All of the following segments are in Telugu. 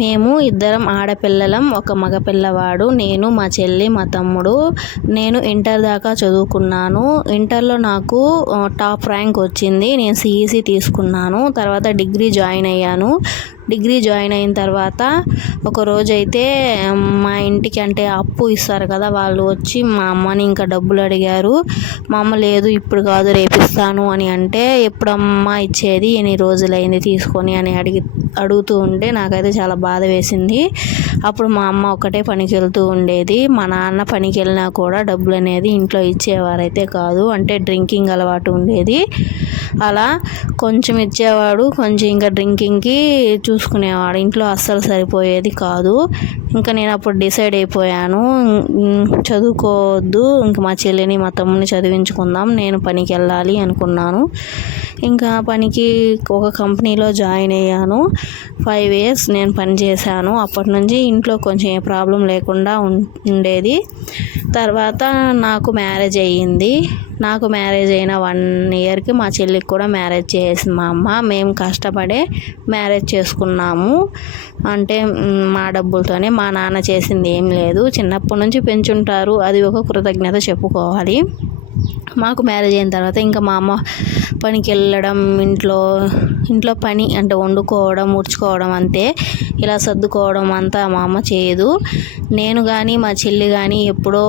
మేము ఇద్దరం ఆడపిల్లలం, ఒక మగ పిల్లవాడు. నేను, మా చెల్లి, మా తమ్ముడు. నేను ఇంటర్ దాకా చదువుకున్నాను. ఇంటర్లో నాకు టాప్ ర్యాంక్ వచ్చింది. నేను సిఈసి తీసుకున్నాను. తర్వాత డిగ్రీ జాయిన్ అయ్యాను. డిగ్రీ జాయిన్ అయిన తర్వాత ఒకరోజైతే మా ఇంటికి అంటే అప్పు ఇస్తారు కదా, వాళ్ళు వచ్చి మా అమ్మని ఇంకా డబ్బులు అడిగారు. మా అమ్మ లేదు ఇప్పుడు కాదు రేపు ఇస్తాను అని అంటే, ఎప్పుడమ్మా ఇచ్చేది, ఎన్ని రోజులైంది తీసుకొని అని అడుగుతూ ఉంటే నాకైతే చాలా బాధ వేసింది. అప్పుడు మా అమ్మ ఒకటే పనికి వెళ్తూ ఉండేది. మా నాన్న పనికి వెళ్ళినా కూడా డబ్బులు అనేది ఇంట్లో ఇచ్చేవారైతే కాదు, అంటే డ్రింకింగ్ అలవాటు ఉండేది. అలా కొంచెం ఇచ్చేవాడు, కొంచెం ఇంకా డ్రింకింగ్కి చూసుకునేవాడు. ఇంట్లో అస్సలు సరిపోయేది కాదు. ఇంకా నేను అప్పుడు డిసైడ్ అయిపోయాను, చదువుకోవద్దు, ఇంకా మా చెల్లిని మా తమ్ముని చదివించుకుందాం, నేను పనికి వెళ్ళాలి అనుకున్నాను. ఇంకా పనికి ఒక కంపెనీలో జాయిన్ అయ్యాను. 5 years నేను పని చేశాను. అప్పటి నుంచి ఇంట్లో కొంచెం ఏ ప్రాబ్లం లేకుండా ఉండేది. తర్వాత నాకు మ్యారేజ్ అయ్యింది. నాకు మ్యారేజ్ అయిన 1 yearకి మా చెల్లికి కూడా మ్యారేజ్ చేసింది మా అమ్మ. మేము కష్టపడే మ్యారేజ్ చేసుకున్నాము. అంటే మా డబ్బులతోనే, మా నాన్న చేసింది ఏం లేదు. చిన్నప్పటి నుంచి పెంచుంటారు, అది ఒక కృతజ్ఞత చెప్పుకోవాలి. మాకు మ్యారేజ్ అయిన తర్వాత ఇంకా మా అమ్మ పనికి వెళ్ళడం, ఇంట్లో పని అంటే వండుకోవడం, ముడుచుకోవడం అంతే. ఇలా సర్దుకోవడం అంతా మా అమ్మ చేయదు. నేను కానీ మా చెల్లి కానీ ఎప్పుడో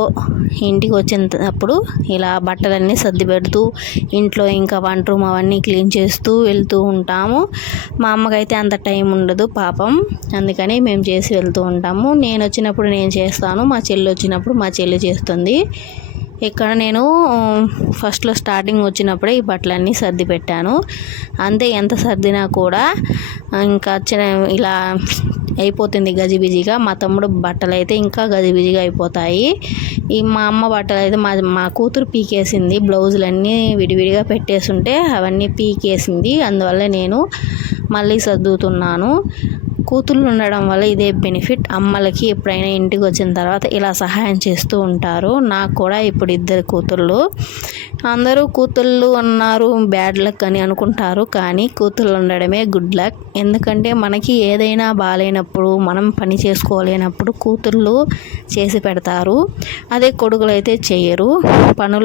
ఇంటికి వచ్చినప్పుడు ఇలా బట్టలన్నీ సర్ది పెడుతూ, ఇంట్లో ఇంకా వంట రూమ్ అవన్నీ క్లీన్ చేస్తూ వెళ్తూ ఉంటాము. మా అమ్మకైతే అంత టైం ఉండదు పాపం, అందుకని మేము చేసి వెళ్తూ ఉంటాము. నేను వచ్చినప్పుడు నేను చేస్తాను, మా చెల్లి వచ్చినప్పుడు మా చెల్లి చేస్తుంది. ఇక్కడ నేను ఫస్ట్లో స్టార్టింగ్ వచ్చినప్పుడే ఈ బట్టలన్నీ సర్ది పెట్టాను. అంతే, ఎంత సర్దినా కూడా ఇంకా ఇలా అయిపోతుంది గజిబిజిగా. మా తమ్ముడు బట్టలు అయితే ఇంకా గజిబిజిగా అయిపోతాయి. మా అమ్మ బట్టలు అయితే మా కూతురు పీకేసింది. బ్లౌజులన్నీ విడివిడిగా పెట్టేస్తుంటే అవన్నీ పీకేసింది. అందువల్ల నేను మళ్ళీ సర్దుతున్నాను. కూతుళ్ళు ఉండడం వల్ల ఇదే బెనిఫిట్. అమ్మలకి ఎప్పుడైనా ఇంటికి వచ్చిన తర్వాత ఇలా సహాయం చేస్తూ ఉంటారు. నాకు కూడా ఇప్పుడు 2 కూతుళ్ళు. అందరూ కూతుళ్ళు ఉన్నారు బ్యాడ్ లక్ అని అనుకుంటారు, కానీ కూతుళ్ళు ఉండడమే గుడ్ లక్. ఎందుకంటే మనకి ఏదైనా బాగాలేనప్పుడు, మనం పని చేసుకోలేనప్పుడు కూతుళ్ళు చేసి పెడతారు. అదే కొడుకులు అయితే చెయ్యరు. పనులు